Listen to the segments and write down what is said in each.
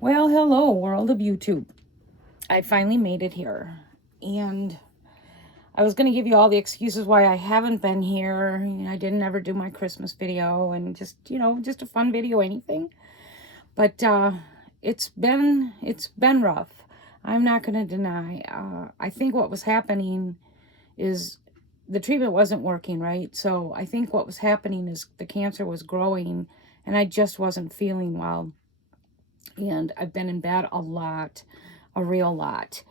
Well, hello, world of YouTube. I finally made it here. And I was going to give you all the excuses why I haven't been here. I didn't ever do my Christmas video and just a fun video, anything. But it's been rough. I'm not going to deny. I think what was happening is the treatment wasn't working, right? So I think what was happening is the cancer was growing and I just wasn't feeling well. And I've been in bed a real lot.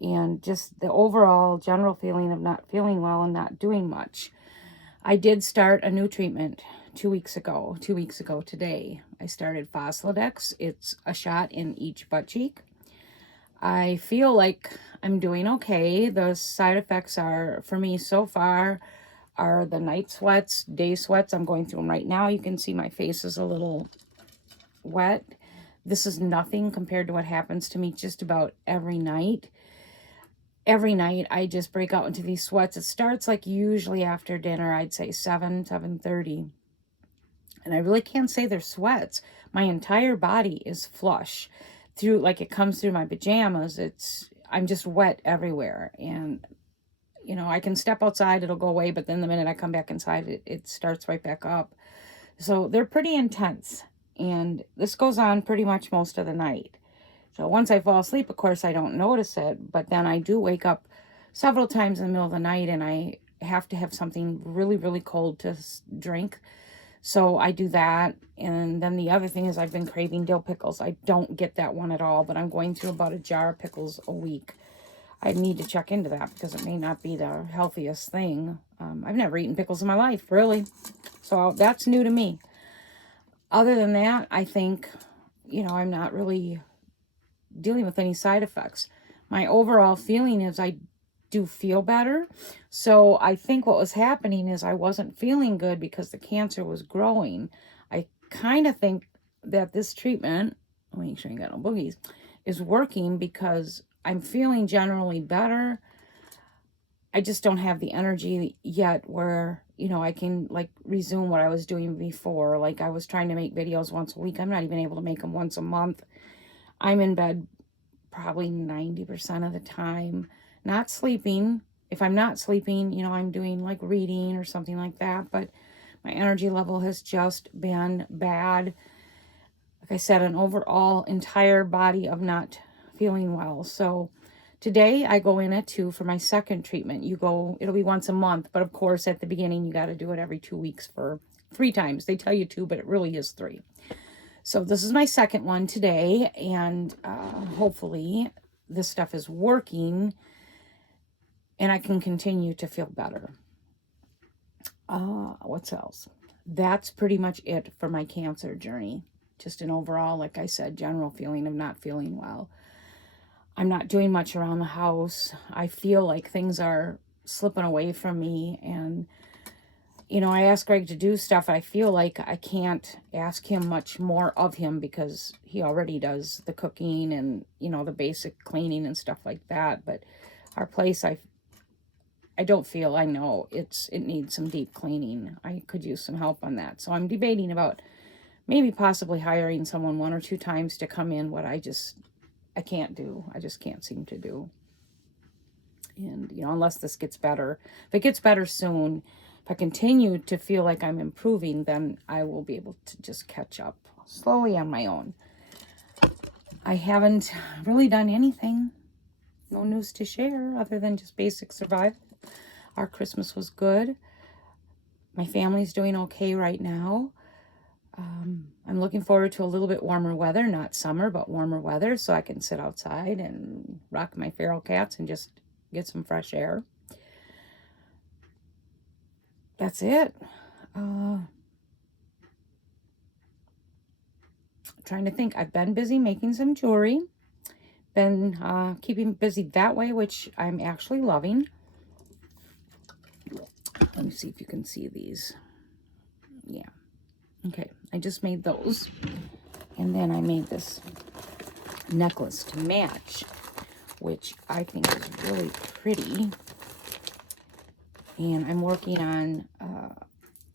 And just the overall general feeling of not feeling well and not doing much. I did start a new treatment 2 weeks ago. 2 weeks ago today, I started Foslodex. It's a shot in each butt cheek. I feel like I'm doing okay. The side effects are, for me so far, are the night sweats, day sweats. I'm going through them right now. You can see my face is a little wet. This is nothing compared to what happens to me just about every night. Every night I just break out into these sweats. It starts like usually after dinner, I'd say 7:30. And I really can't say they're sweats. My entire body is flush through, like it comes through my pajamas. I'm just wet everywhere. And I can step outside, it'll go away, but then the minute I come back inside, it starts right back up. So they're pretty intense. And this goes on pretty much most of the night. So once I fall asleep, of course, I don't notice it, but then I do wake up several times in the middle of the night and I have to have something really, really cold to drink. So I do that. And then the other thing is I've been craving dill pickles. I don't get that one at all, but I'm going through about a jar of pickles a week. I need to check into that because it may not be the healthiest thing. I've never eaten pickles in my life, really. So that's new to me. Other than that, I think, I'm not really dealing with any side effects. My overall feeling is I do feel better. So I think what was happening is I wasn't feeling good because the cancer was growing. I kind of think that this treatment, make sure you got no boogies, is working because I'm feeling generally better. I just don't have the energy yet where, I can like resume what I was doing before. Like I was trying to make videos once a week. I'm not even able to make them once a month. I'm in bed probably 90% of the time, not sleeping. If I'm not sleeping, I'm doing like reading or something like that, but my energy level has just been bad. Like I said, an overall entire body of not feeling well. So today I go in at 2 for my second treatment. It'll be once a month, but of course at the beginning you got to do it every 2 weeks for 3 times. They tell you 2, but it really is 3. So this is my second one today, and hopefully this stuff is working and I can continue to feel better. What else? That's pretty much it for my cancer journey. Just an overall, like I said, general feeling of not feeling well. I'm not doing much around the house. I feel like things are slipping away from me, and I ask Greg to do stuff. I feel like I can't ask him much more of him because he already does the cooking and, the basic cleaning and stuff like that. But our place, I don't feel, I know it needs some deep cleaning. I could use some help on that. So I'm debating about maybe possibly hiring someone 1 or 2 times to come in what I can't do. I just can't seem to do. And, unless this gets better. If it gets better soon, if I continue to feel like I'm improving, then I will be able to just catch up slowly on my own. I haven't really done anything. No news to share other than just basic survival. Our Christmas was good. My family's doing okay right now. I'm looking forward to a little bit warmer weather, not summer, but warmer weather, so I can sit outside and rock my feral cats and just get some fresh air. That's it. Trying to think. I've been busy making some jewelry. Been keeping busy that way, which I'm actually loving. Let me see if you can see these. Yeah. Okay. I just made those. And then I made this necklace to match, which I think is really pretty. And I'm working on,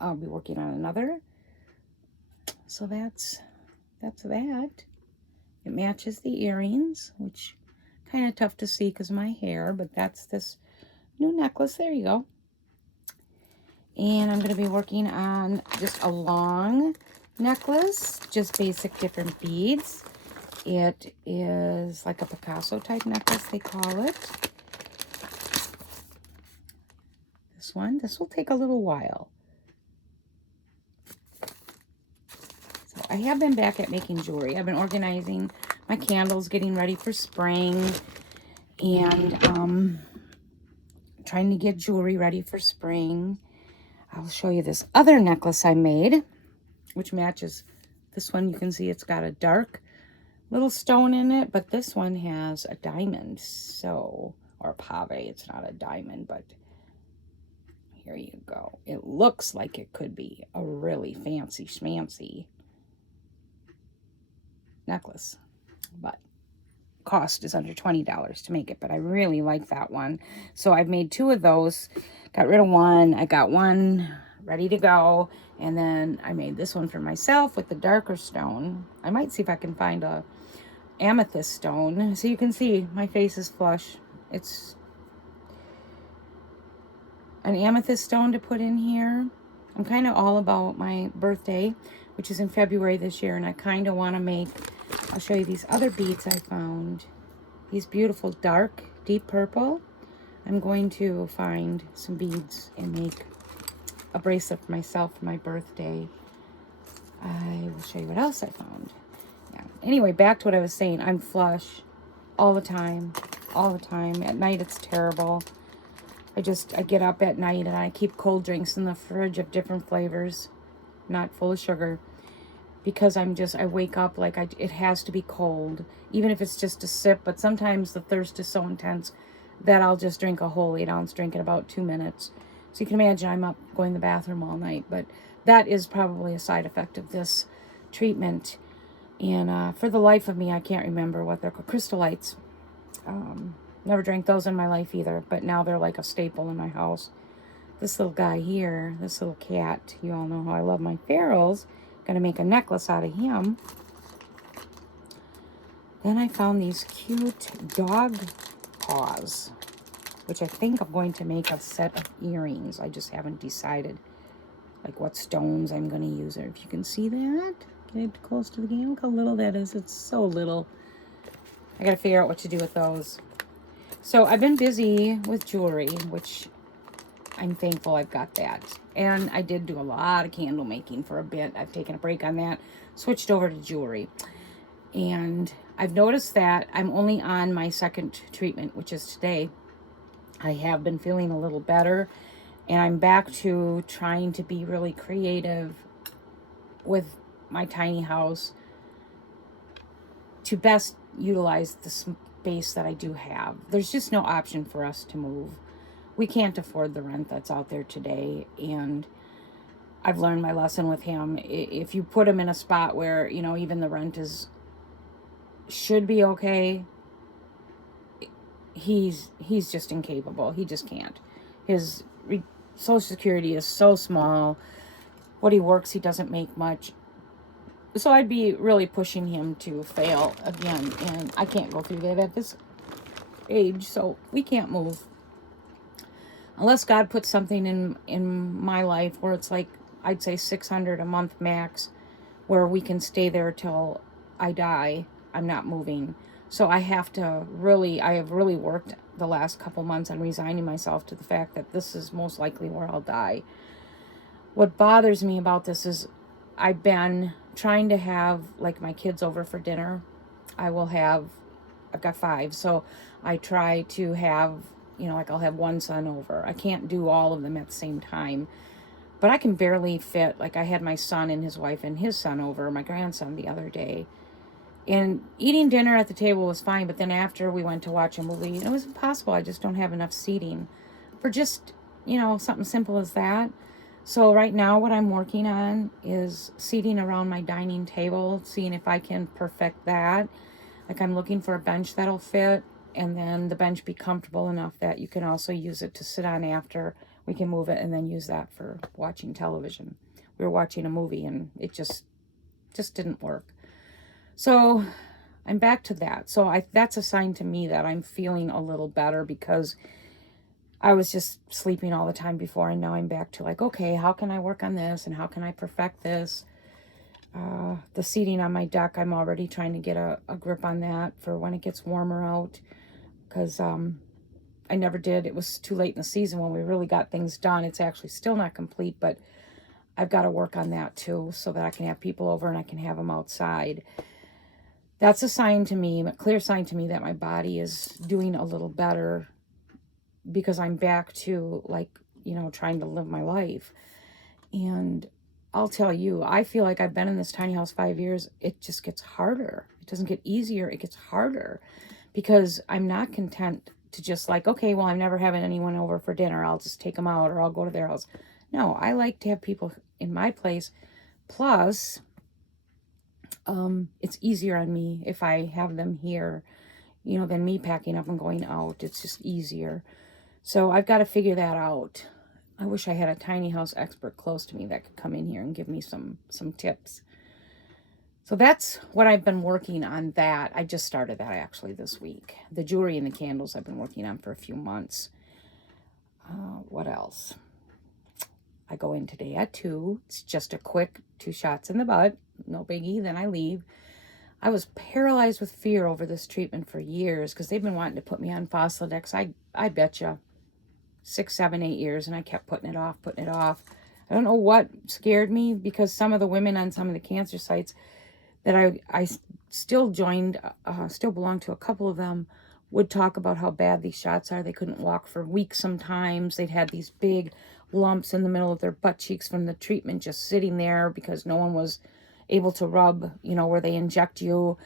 I'll be working on another. So that's that. It matches the earrings, which kind of tough to see because of my hair, but that's this new necklace. There you go. And I'm going to be working on just a long necklace, just basic different beads. It is like a Picasso type necklace, they call it. This will take a little while. So I have been back at making jewelry. I've been organizing my candles, getting ready for spring, and trying to get jewelry ready for spring. I'll show you this other necklace I made, which matches this one. You can see it's got a dark little stone in it, but this one has a diamond, so, or pave. It's not a diamond, but here you go. It looks like it could be a really fancy schmancy necklace, but cost is under $20 to make it, but I really like that one. So I've made 2 of those, got rid of one. I got one ready to go, and then I made this one for myself with the darker stone. I might see if I can find a amethyst stone. So you can see my face is flush. It's an amethyst stone to put in here. I'm kind of all about my birthday, which is in February this year, and I kind of want to make, I'll show you these other beads I found. These beautiful dark, deep purple. I'm going to find some beads and make a bracelet for myself for my birthday. I will show you what else I found. Yeah. Anyway, back to what I was saying. I'm flush all the time. All the time. At night, it's terrible. I get up at night and I keep cold drinks in the fridge of different flavors, not full of sugar, because I wake up like it has to be cold, even if it's just a sip. But sometimes the thirst is so intense that I'll just drink a whole 8-ounce drink in about 2 minutes. So you can imagine I'm up going to the bathroom all night, but that is probably a side effect of this treatment. And for the life of me, I can't remember what they're called. Crystal Lights. Never drank those in my life either, but now they're like a staple in my house. This little guy here, this little cat, you all know how I love my ferals. Gonna make a necklace out of him. Then I found these cute dog paws, which I think I'm going to make a set of earrings. I just haven't decided like what stones I'm going to use. Or if you can see that, get close to the game. Look how little that is. It's so little. I got to figure out what to do with those. So I've been busy with jewelry, which I'm thankful I've got that. And I did do a lot of candle making for a bit. I've taken a break on that, switched over to jewelry. And I've noticed that I'm only on my second treatment, which is today. I have been feeling a little better, and I'm back to trying to be really creative with my tiny house to best utilize the space that I do have. There's just no option for us to move. We can't afford the rent that's out there today, and I've learned my lesson with him. If you put him in a spot where, you know, even the rent should be okay, he's just incapable. He just can't. His Social Security is so small. What he works, he doesn't make much. So I'd be really pushing him to fail again, and I can't go through that at this age, so we can't move. Unless God puts something in my life where it's like, I'd say $600 a month max, where we can stay there till I die, I'm not moving. So I have really worked the last couple months on resigning myself to the fact that this is most likely where I'll die. What bothers me about this is I've been trying to have like my kids over for dinner. I've got 5, so I try to have, you know, like I'll have one son over. I can't do all of them at the same time, but I can barely fit. Like I had my son and his wife and his son over, my grandson, the other day. And eating dinner at the table was fine, but then after we went to watch a movie, it was impossible. I just don't have enough seating for just, you know, something simple as that. So right now what I'm working on is seating around my dining table, seeing if I can perfect that. Like I'm looking for a bench that'll fit, and then the bench be comfortable enough that you can also use it to sit on after. We can move it and then use that for watching television. We were watching a movie and it just didn't work. So I'm back to that. So that's a sign to me that I'm feeling a little better, because I was just sleeping all the time before, and now I'm back to like, okay, how can I work on this and how can I perfect this? The seating on my deck, I'm already trying to get a grip on that for when it gets warmer out, because I never did. It was too late in the season when we really got things done. It's actually still not complete, but I've got to work on that too, so that I can have people over and I can have them outside. That's a sign to me, a clear sign to me, that my body is doing a little better, because I'm back to, like, trying to live my life. And I'll tell you, I feel like I've been in this tiny house 5 years. It just gets harder. It doesn't get easier. It gets harder, because I'm not content to just like, okay, well, I'm never having anyone over for dinner. I'll just take them out, or I'll go to their house. No, I like to have people in my place. Plus, it's easier on me if I have them here, than me packing up and going out. It's just easier. So I've got to figure that out. I wish I had a tiny house expert close to me that could come in here and give me some tips. So that's what I've been working on. That I just started that actually this week. The jewelry and the candles I've been working on for a few months. What else? I go in today at 2. It's just a quick 2 shots in the butt. No biggie. Then I leave. I was paralyzed with fear over this treatment for years, because they've been wanting to put me on Foslodex. I bet you 6, 7, 8 years, and I kept putting it off. I don't know what scared me, because some of the women on some of the cancer sites that I still joined, still belong to a couple of them, would talk about how bad these shots are. They couldn't walk for weeks sometimes. They'd had these big lumps in the middle of their butt cheeks from the treatment, just sitting there because no one was able to rub, where they inject you.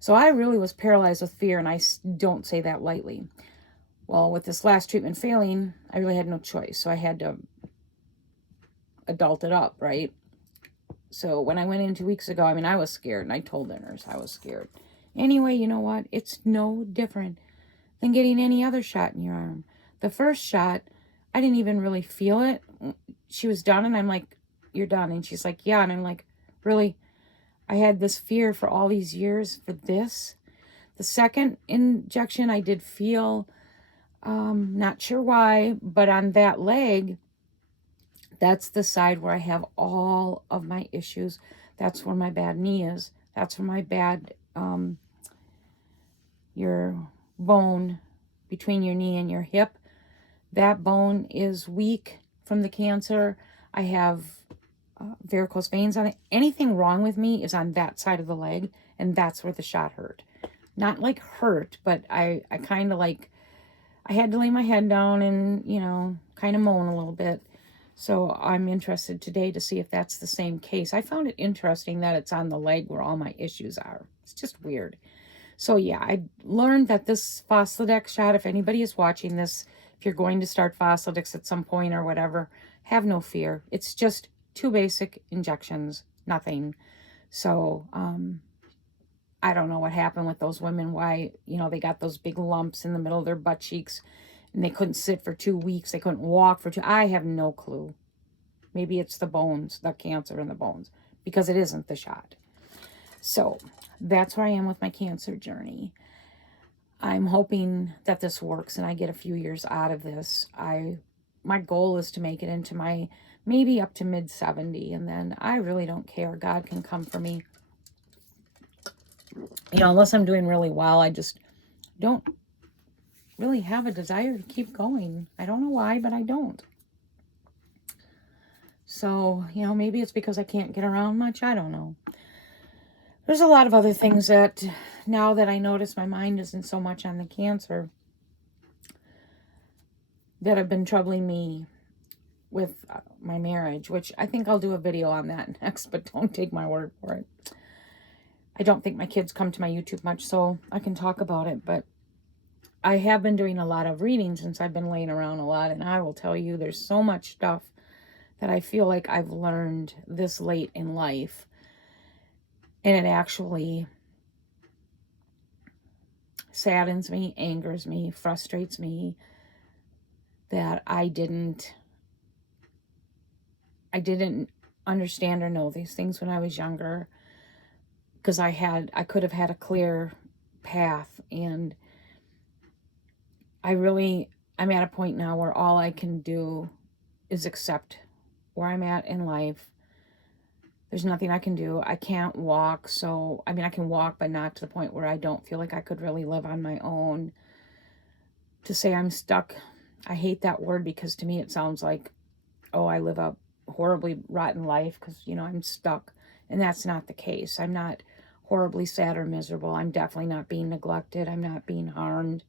So I really was paralyzed with fear, and I don't say that lightly. Well, with this last treatment failing, I really had no choice. So I had to adult it up, right? So when I went in 2 weeks ago, I was scared, and I told the nurse I was scared. Anyway, you know what? It's no different than getting any other shot in your arm. The first shot, I didn't even really feel it. She was done, and I'm like, you're done. And she's like, yeah. And I'm like, really? I had this fear for all these years for this? The second injection, I did feel, not sure why, but on that leg, that's the side where I have all of my issues. That's where my bad knee is. That's where my bad, your bone between your knee and your hip, that bone is weak from the cancer. I have varicose veins on it. Anything wrong with me is on that side of the leg, and that's where the shot hurt. Not like hurt, but I kind of like, I had to lay my head down and, kind of moan a little bit. So I'm interested today to see if that's the same case. I found it interesting that it's on the leg where all my issues are. It's just weird. So yeah, I learned that this Foslodex shot, if anybody is watching this, if you're going to start Foslodex at some point or whatever, have no fear. It's just 2 basic injections, nothing. So I don't know what happened with those women, why, they got those big lumps in the middle of their butt cheeks, and they couldn't sit for 2 weeks. They couldn't walk for 2. I have no clue. Maybe it's the bones, the cancer in the bones, because it isn't the shot. So that's where I am with my cancer journey. I'm hoping that this works and I get a few years out of this. My goal is to make it into my maybe up to mid 70, and then I really don't care. God can come for me. Unless I'm doing really well, I just don't really have a desire to keep going. I don't know why, but I don't. So, maybe it's because I can't get around much. I don't know. There's a lot of other things that, now that I notice my mind isn't so much on the cancer, that have been troubling me with my marriage, which I think I'll do a video on that next, but don't take my word for it. I don't think my kids come to my YouTube much, so I can talk about it, but I have been doing a lot of reading since I've been laying around a lot, and I will tell you, there's so much stuff that I feel like I've learned this late in life, and it actually saddens me, angers me, frustrates me that I didn't understand or know these things when I was younger, because I could have had a clear path. And I'm at a point now where all I can do is accept where I'm at in life. There's nothing I can do. I can't walk. So, I mean, I can walk, but not to the point where I don't feel like I could really live on my own. To say I'm stuck, I hate that word, because to me it sounds like, oh, I live a horribly rotten life because, I'm stuck. And that's not the case. I'm not horribly sad or miserable. I'm definitely not being neglected. I'm not being harmed.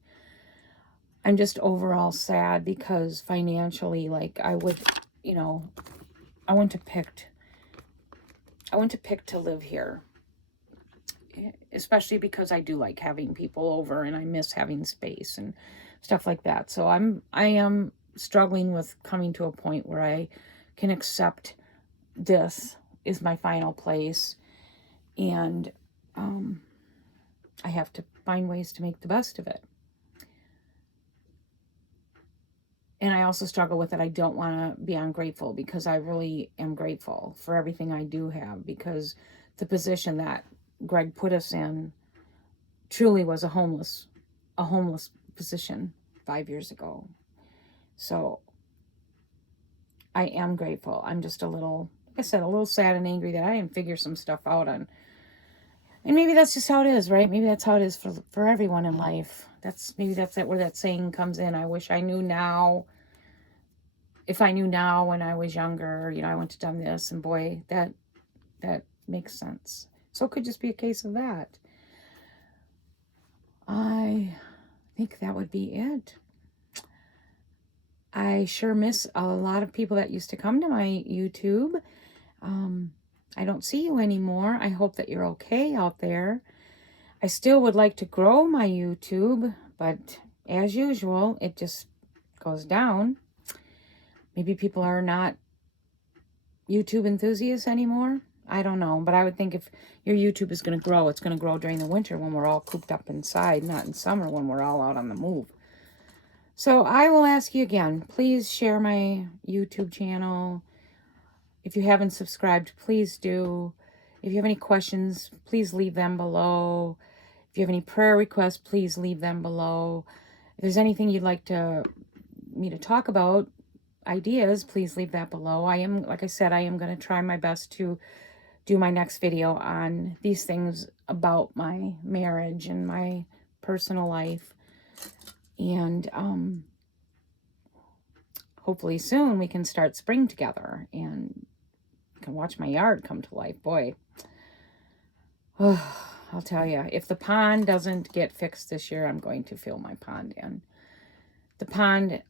I'm just overall sad because financially, like, I would, I went to pick to live here, especially because I do like having people over and I miss having space and stuff like that. So I am struggling with coming to a point where I can accept this is my final place, and I have to find ways to make the best of it. And I also struggle with it. I don't want to be ungrateful, because I really am grateful for everything I do have, because the position that Greg put us in truly was a homeless position 5 years ago. So I am grateful. I'm just a little, like I said, a little sad and angry that I didn't figure some stuff out on. And maybe that's just how it is, right? Maybe that's how it is for everyone in life. Maybe that's where that saying comes in. I wish I knew now. If I knew now when I was younger, I wouldn't have done this. And boy, that makes sense. So it could just be a case of that. I think that would be it. I sure miss a lot of people that used to come to my YouTube. I don't see you anymore. I hope that you're okay out there. I still would like to grow my YouTube, but as usual, it just goes down. Maybe people are not YouTube enthusiasts anymore. I don't know, but I would think if your YouTube is going to grow, it's going to grow during the winter when we're all cooped up inside, not in summer when we're all out on the move. So I will ask you again, please share my YouTube channel. If you haven't subscribed, please do. If you have any questions, please leave them below. If you have any prayer requests, please leave them below. If there's anything you'd like me to talk about, ideas, please leave that below. Like I said, I am going to try my best to do my next video on these things about my marriage and my personal life. And hopefully soon we can start spring together and can watch my yard come to life. Boy, I'll tell you, if the pond doesn't get fixed this year, I'm going to fill my pond in. The pond,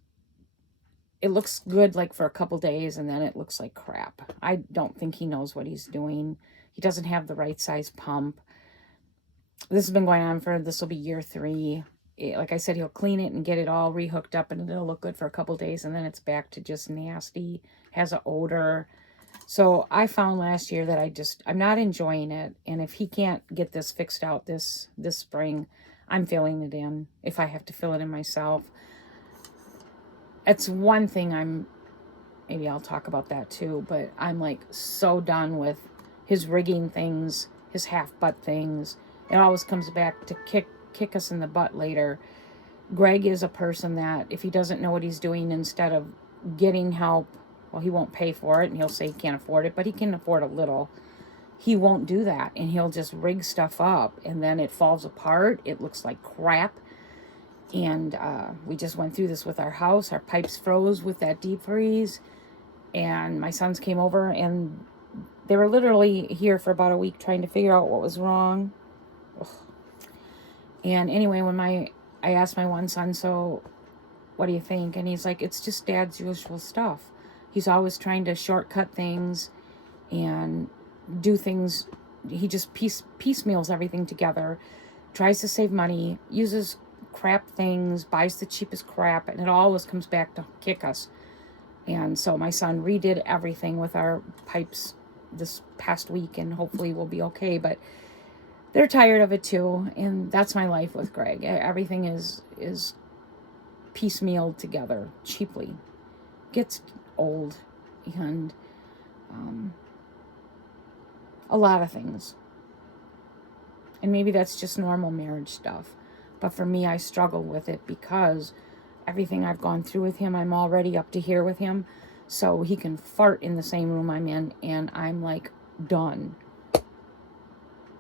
it looks good like for a couple days, and then it looks like crap. I don't think he knows what he's doing. He doesn't have the right size pump. This has been going on this will be year 3. Like I said, he'll clean it and get it all rehooked up, and it'll look good for a couple days, and then it's back to just nasty, has an odor. So I found last year that I'm not enjoying it, and if he can't get this fixed out this spring, I'm filling it in if I have to fill it in myself. It's one thing maybe I'll talk about that too, but I'm like so done with his rigging things, his half-butt things. It always comes back to kick us in the butt later. Greg is a person that if he doesn't know what he's doing, instead of getting help, well, he won't pay for it, and he'll say he can't afford it, but he can afford a little. He won't do that, and he'll just rig stuff up, and then it falls apart. It looks like crap. And we just went through this with our house. Our pipes froze with that deep freeze, and my sons came over, and they were literally here for about a week trying to figure out what was wrong. Ugh. And anyway, I asked my one son, so what do you think? And he's like, it's just Dad's usual stuff. He's always trying to shortcut things and do things. He just piecemeals everything together, tries to save money, uses crap things, buys the cheapest crap, and it always comes back to kick us. And so my son redid everything with our pipes this past week, and hopefully we'll be okay. But they're tired of it too, and that's my life with Greg. Everything is piecemealed together cheaply. Gets old, and a lot of things. And maybe that's just normal marriage stuff. But for me, I struggle with it because everything I've gone through with him, I'm already up to here with him. So he can fart in the same room I'm in, and I'm like done.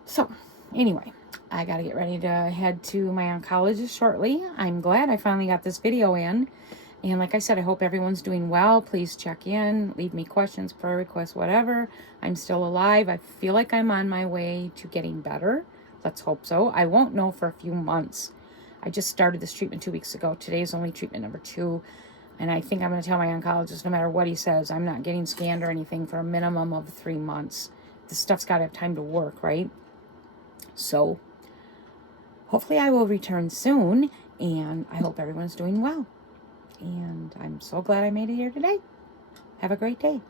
So anyway, I got to get ready to head to my oncologist shortly. I'm glad I finally got this video in. And like I said, I hope everyone's doing well. Please check in, leave me questions, prayer requests, whatever. I'm still alive. I feel like I'm on my way to getting better. Let's hope so. I won't know for a few months. I just started this treatment 2 weeks ago. Today is only treatment number 2. And I think I'm going to tell my oncologist, no matter what he says, I'm not getting scanned or anything for a minimum of 3 months. This stuff's got to have time to work, right? So hopefully I will return soon. And I hope everyone's doing well. And I'm so glad I made it here today. Have a great day.